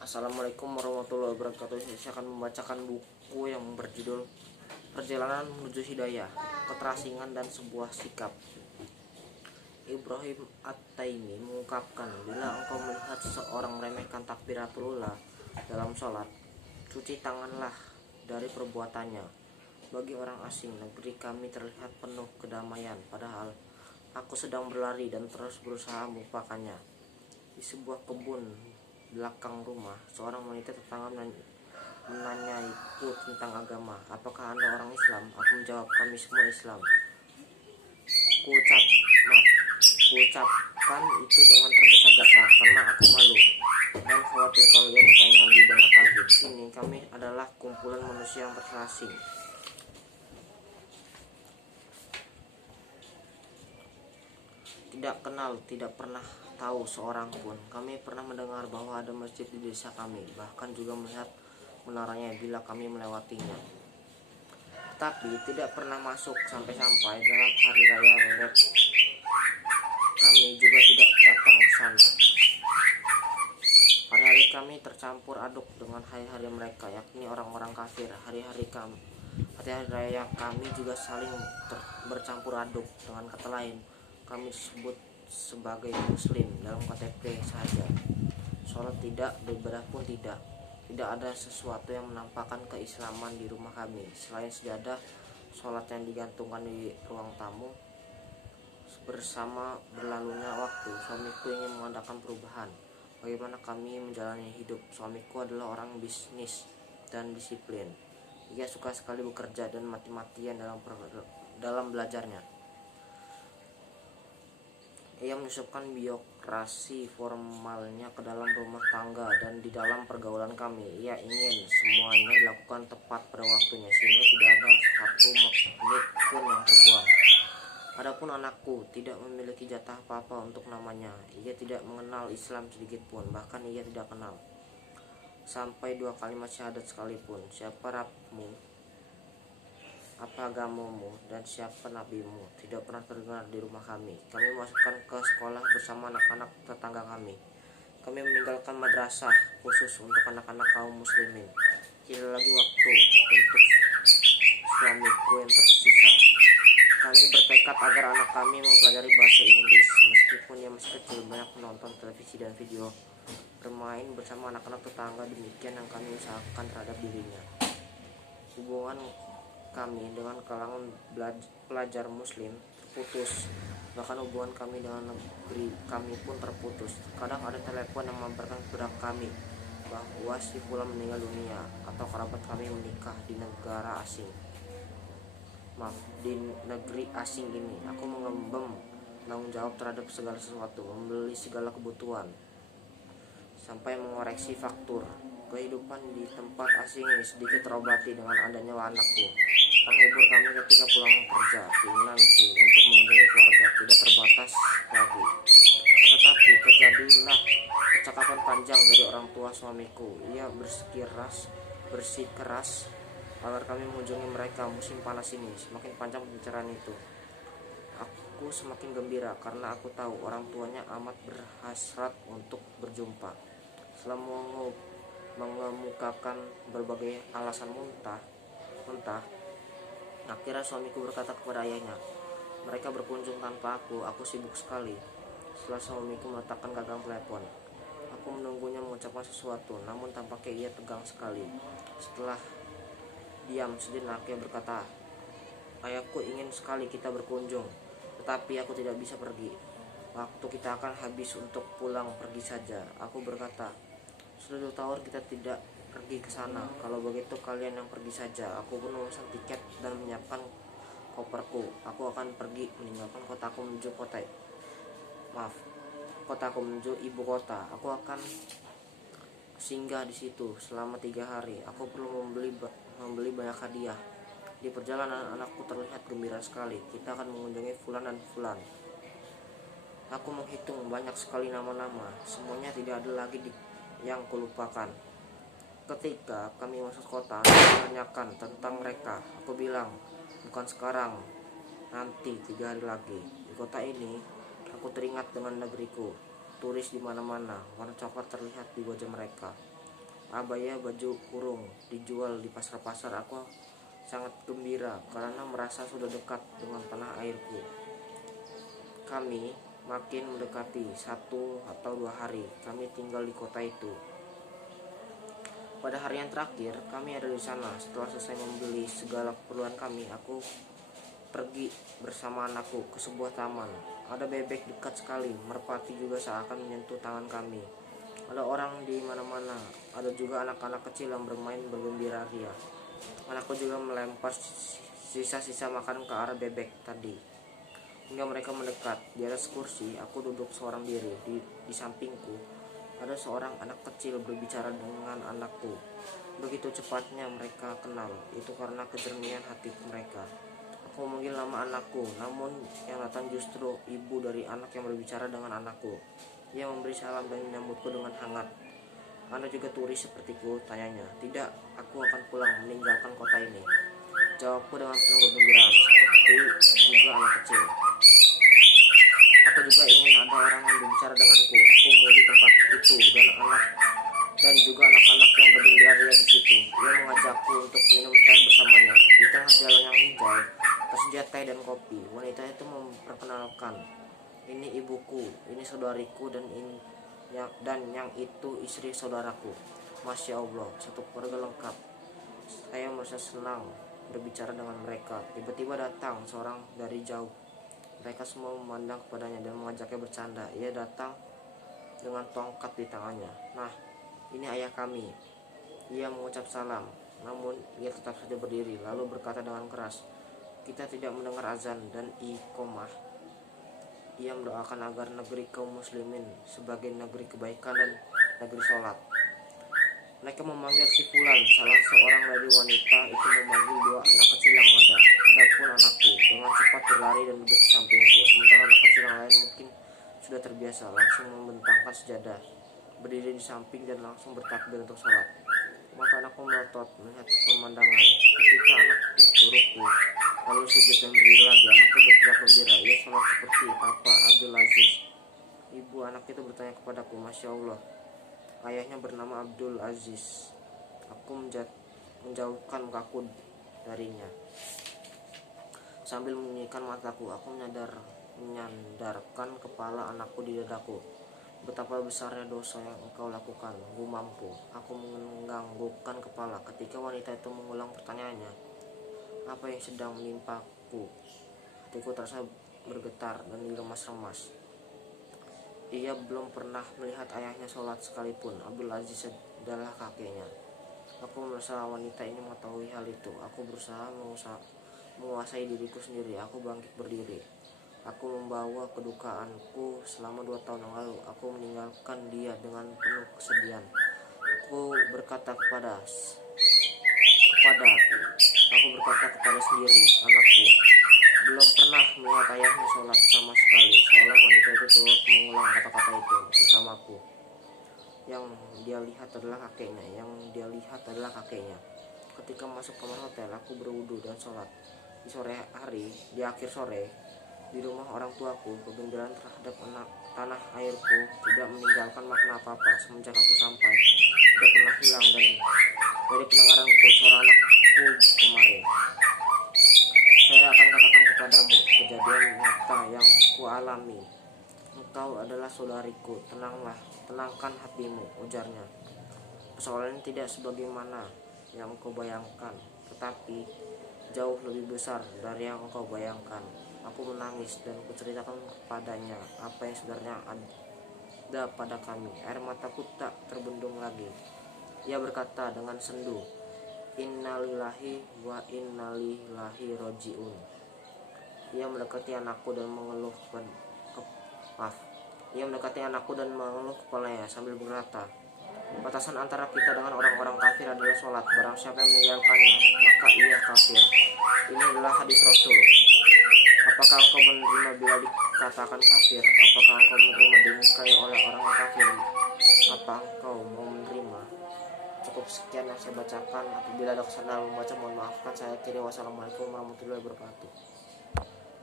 Assalamualaikum warahmatullahi wabarakatuh. Saya akan membacakan buku yang berjudul Perjalanan Menuju Hidayah, Keterasingan dan Sebuah Sikap. Ibrahim At-Taimi mengungkapkan, bila engkau melihat seseorang meremehkan takbiratul ula dalam sholat, cuci tanganlah dari perbuatannya. Bagi orang asing, negeri kami terlihat penuh kedamaian, padahal aku sedang berlari dan terus berusaha melupakannya. Di sebuah kebun belakang rumah, seorang wanita tetangga menanyaiku tentang agama. Apakah Anda orang Islam? Aku menjawab, kami semua Islam. Kuucapkan itu dengan tergesa-gesa karena aku malu dan khawatir kalau ia bertanya lebih banyak lagi. Di sini kami adalah kumpulan manusia yang terasing, tidak kenal, tidak pernah tahu seorang pun. Kami pernah mendengar bahwa ada masjid di desa kami, bahkan juga melihat menaranya bila kami melewatinya, tapi tidak pernah masuk sampai-sampai dalam hari raya Relep. Kami juga tidak datang ke sana. Hari-hari kami tercampur aduk dengan hari-hari mereka, yakni orang-orang kafir. Hari-hari raya kami juga saling bercampur aduk. Dengan kata lain, kami disebut sebagai muslim dalam KTP saja. Sholat tidak, beribadah pun tidak. Tidak ada sesuatu yang menampakkan keislaman di rumah kami selain sejadah sholat yang digantungkan di ruang tamu. Bersama berlalunya waktu, suamiku ingin mengadakan perubahan. Bagaimana kami menjalani hidup? Suamiku adalah orang bisnis dan disiplin. Ia suka sekali bekerja dan mati-matian dalam belajarnya. Ia menyusupkan birokrasi formalnya ke dalam rumah tangga dan di dalam pergaulan kami. Ia ingin semuanya dilakukan tepat pada waktunya sehingga tidak ada satu menit pun yang terbuang. Adapun anakku tidak memiliki jatah apa-apa untuk namanya. Ia tidak mengenal Islam sedikit pun, bahkan ia tidak kenal sampai 2 kalimat syahadat sekalipun. Siapa Rabbmu, apa agamamu, dan siapa nabimu tidak pernah terdengar di rumah kami. Kami memasukkan ke sekolah bersama anak-anak tetangga kami. Kami meninggalkan madrasah khusus untuk anak-anak kaum muslimin. Tidak lagi waktu untuk suamiku yang tersisa. Kami bertekad agar anak kami mempelajari bahasa Inggris. Meskipun ia masih kecil, banyak menonton televisi dan video, bermain bersama anak-anak tetangga. Demikian yang kami usahakan terhadap dirinya. Hubungan kami dengan kalangan pelajar muslim terputus. Bahkan hubungan kami dengan negeri kami pun terputus. Kadang ada telepon yang memberitakan kepada kami bahwa si fulan meninggal dunia atau kerabat kami menikah di negeri asing ini. Aku mengemban tanggung jawab terhadap segala sesuatu, membeli segala kebutuhan, sampai mengoreksi faktur. Kehidupan di tempat asing ini sedikit terobati dengan adanya anakku, penghibur kami ketika pulang kerja. Keinginanku untuk mengunjungi keluarga tidak terbatas lagi. Tetapi terjadilah percakapan panjang dari orang tua suamiku. Ia bersikeras agar kami mengunjungi mereka musim panas ini. Semakin panjang pembicaraan itu, aku semakin gembira karena aku tahu orang tuanya amat berhasrat untuk berjumpa. Setelah mengemukakan berbagai alasan mentah, akhirnya suamiku berkata kepada ayahnya, mereka berkunjung tanpa aku sibuk sekali. Setelah suamiku meletakkan gagang telepon, aku menunggunya mengucapkan sesuatu, namun tampaknya ia tegang sekali. Setelah diam sejenak, ia berkata, ayahku ingin sekali kita berkunjung, tetapi aku tidak bisa pergi. Waktu kita akan habis untuk pulang pergi saja. Aku berkata, sudah 2 tahun kita tidak pergi ke sana. Kalau begitu kalian yang pergi saja. Aku pun memesan tiket dan menyiapkan koperku. Aku akan pergi meninggalkan kotaku menuju ibu kota. Aku akan singgah di situ selama 3 hari. Aku perlu membeli banyak hadiah. Di perjalanan anakku terlihat gembira sekali. Kita akan mengunjungi fulan dan fulan. Aku menghitung banyak sekali nama-nama. Semuanya tidak ada lagi yang kulupakan. Ketika kami masuk kota, aku menanyakan tentang mereka. Aku bilang, bukan sekarang, nanti 3 hari lagi. Di kota ini, aku teringat dengan negeriku. Turis di mana-mana, warna coklat terlihat di wajah mereka. abaya baju kurung dijual di pasar-pasar. Aku sangat gembira karena merasa sudah dekat dengan tanah airku. Kami makin mendekati 1 atau 2 hari kami tinggal di kota itu. Pada hari yang terakhir kami ada di sana. Setelah selesai membeli segala keperluan kami, aku pergi bersama anakku ke sebuah taman. Ada bebek dekat sekali, merpati juga seakan menyentuh tangan kami. Ada orang di mana-mana, ada juga anak-anak kecil yang bermain bergembira ria. Anakku juga melempar sisa-sisa makanan ke arah bebek tadi. Hingga mereka mendekat. Di atas kursi, aku duduk seorang diri. Di sampingku, ada seorang anak kecil berbicara dengan anakku. Begitu cepatnya mereka kenal, itu karena kejernihan hati mereka. Aku memanggil nama anakku, namun yang datang justru ibu dari anak yang berbicara dengan anakku. Ia memberi salam dan menyambutku dengan hangat. Anda juga turis sepertiku, tanyanya. Tidak, aku akan pulang meninggalkan kota ini, jawabku dengan penuh kegembiraan, seperti juga anak kecil. Aku juga ingin ada orang yang berbicara denganku. Aku memuji tempat itu dan juga anak-anak yang bergembira ria di situ. Ia mengajakku untuk minum teh bersamanya. Di tengah jalan yang hijau, tersedia teh dan kopi. Wanita itu memperkenalkan, ini ibuku, ini saudariku, dan yang itu istri saudaraku. Masya Allah, satu keluarga lengkap. Saya merasa senang berbicara dengan mereka. Tiba-tiba datang seorang dari jauh. Mereka semua memandang kepadanya dan mengajaknya bercanda. Ia datang dengan tongkat di tangannya. Nah, ini ayah kami. Ia mengucap salam, namun ia tetap saja berdiri, lalu berkata dengan keras, kita tidak mendengar azan dan iqomah. Ia mendoakan agar negeri kaum muslimin sebagai negeri kebaikan dan negeri sholat. Mereka memanggil si Fulan, salah seorang dari wanita itu memanggil 2 anak kecil yang ada. Adapun anakku dengan cepat berlari dan duduk di sampingku, sementara anak kecil yang lain mungkin sudah terbiasa langsung membentangkan sejadah, berdiri di samping dan langsung bertakbir untuk sholat. Mata anakku melotot melihat pemandangan. Ketika anak itu ruku, lalu sujud dan berdiri lagi, anakku berteriak gembira. Ia sholat seperti Papa Abdul Aziz. Ibu anak itu bertanya kepadaku, Masya Allah, ayahnya bernama Abdul Aziz. Aku menjauhkan mukaku darinya. Sambil menyikat mataku, aku menyandarkan kepala anakku di dadaku. Betapa besarnya dosa yang engkau lakukan, gumamku. Aku menganggukkan kepala ketika wanita itu mengulang pertanyaannya. Apa yang sedang menimpaku? Hatiku terasa bergetar dan diremas-remas. Ia belum pernah melihat ayahnya sholat sekalipun. Abdul Aziz adalah kakeknya. Aku merasa wanita ini mengetahui hal itu. Aku berusaha menguasai diriku sendiri. Aku bangkit berdiri. Aku membawa kedukaanku selama 2 tahun yang lalu. Aku meninggalkan dia dengan penuh kesedihan. Aku berkata kepada sendiri, anakku belum pernah melihat ayahnya sholat sama sekali. Seolah wanita itu turut mengulang kata-kata itu bersamaku. Yang dia lihat adalah kakeknya. Ketika masuk kamar hotel, aku berwudu dan sholat. Di akhir sore, di rumah orang tuaku, kegembiraan terhadap tanah airku tidak meninggalkan makna apa-apa. Semenjak aku sampai, tidak pernah hilang dan dari pendengaranku suara anakku kemarin. Saya akan katakan kepadamu kejadian nyata yang kualami. Engkau adalah saudariku, tenangkan hatimu, ujarnya. Persoalan ini tidak sebagaimana yang engkau bayangkan, tetapi jauh lebih besar dari yang engkau bayangkan. Aku menangis dan kuceritakan kepadanya apa yang sebenarnya ada pada kami. Air mataku tak terbendung lagi. Ia berkata dengan sendu, Innalillahi wa innalillahi roji'un. Ia mendekati anakku dan mengeluh kepalanya sambil berkata, batasan antara kita dengan orang-orang kafir adalah sholat. Barang siapa yang meninggalkannya, maka ia kafir. Ini adalah hadis Rasul. Apakah engkau menerima bila dikatakan kafir? Apakah engkau menerima dinikahi oleh orang yang kafir? Apa engkau mau menerima? Cukup sekian yang saya bacakan. Apabila ada kesalahan membaca, mohon maafkan. Saya akhiri. Wassalamualaikum warahmatullahi wabarakatuh.